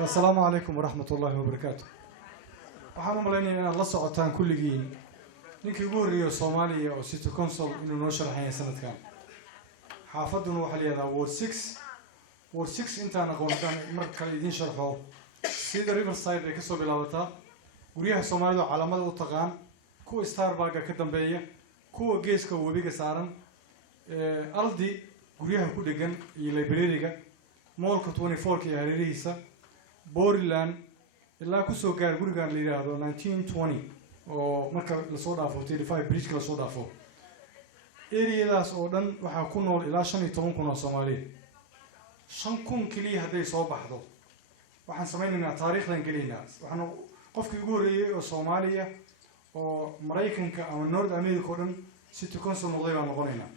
السلام عليكم ورحمة الله وبركاته. waxaan umaleynaa inaad la socotaan kulligiin ninkii ugu horreeyay Soomaaliya oo city council inuu noo sharaxay sanadkan xaafaduna waxa la yiraahdaa ward 6 intaan aqoontaan marka idin sharxo sida Riverside ay ka soo bilaabataa guryaha Soomaalida calaamada u taqaan kuwa Starbucks ka dambeeya kuwa geeska webiga saaran aldi guryaha ku dhagan iyo library-ga moolka 24 ee hareerihiisa Borland ilaa ku soo gaar gurigan la yiraahdo 1920 oo marka la soo dhaafo 35 bridge la soo dhaafo area-daas oo dhan waxa ku nool ilaa 15,000 oo Soomaali 5,000 kaliya haday soo baxdo waxaan sameeynaa taariikhdan galeynaa waxaan qofkii ugu horeeyay oo Soomaaliya oo Mareykanka ama North America oo dhan city council noqday baan noqonaynaa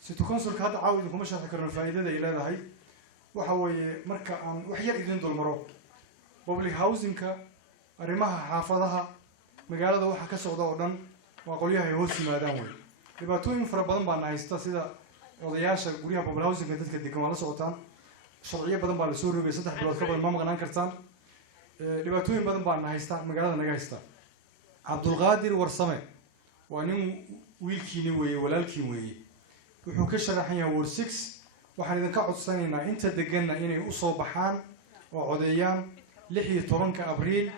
city council ka hadda caawid kuma sharxi karno faa'iidada ay leedahay waxa weeye marka aan wax yar idin dulmaro public housing-ka arrimaha xaafadaha magaalada waxa ka socda oo dhan waa qolyaha ay hoos yimaadaan way dhibaatooyin fara badan baan haysta sida odayaasha guryaha public housing-ka dadka degan waa la socotaan sharciyo badan baa la soo rogay 3 bilood ka badan ma maqnaan kartaan dhibaatooyin badan baan haysta magaalada naga haysta Cabdulqaadir Warsame waa nin wiilkiini weeye walaalkiin weeye wuxuu ka sharaxan yahay ward 6 waxaan idinka codsanaynaa inta deganna inay u soo baxaan oo codeeyaan 16 Abriil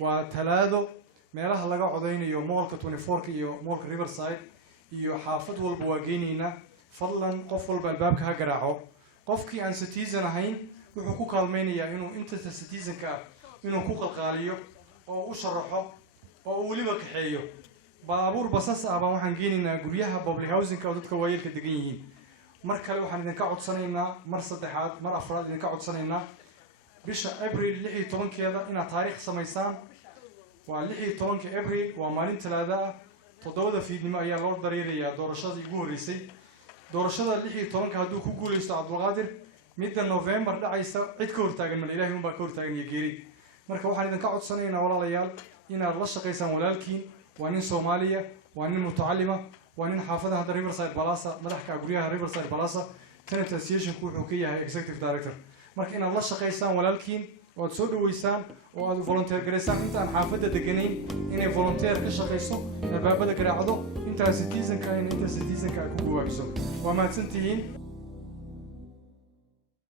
waa talaado meelaha laga codeynayo moolka 24 iyo moolka Riverside iyo xaafad walba waa geenayna fadlan qof walba albaabka ha garaaco qofkii aan citizen ahayn wuxuu ku kaalmeynayaa inuu inta citizen-ka inuu ku qalqaaliyo oo u sharaxo oo waliba kaxeeyo baabuur basas ah baan waxaan geenaynaa guryaha public housing-ka oo dadka waayeelka degan yihiin mar kale waxaan idinka codsanaynaa mar saddexaad mar afraad idinka codsanaynaa bisha Abriil 16-keeda inaad taariikh samaysaan waa 16 Abriil waa maalin talaada ah 7 fiidnimo ayaa loo dareerayaa doorashadii ugu horeysay doorashada 16 hadduu ku guuleysto Cabdulqaadir midda November dhacaysa cid ka hortaagan ma Ilaahay unbaa ka hortaagan iyo geeri marka waxaan idinka codsanaynaa walaalayaal inaad la shaqeysaan walaalkiin waa nin Soomaaliya waa nin mutacallima waa nin xaafadaha hadda Riverside Plaza madaxka guryaha Riverside Plaza tenant association-ku wuxuu ka yahay executive director marka inaad la shaqeysaan walaalkiin oo aad soo dhaweysaan oo aad volunteer gareysaan intaan xaafadda deganayn inay volunteer ka shaqeyso albaabada garaacdo inta citizen-ka ay ku gubaabiso waa mahadsantihiin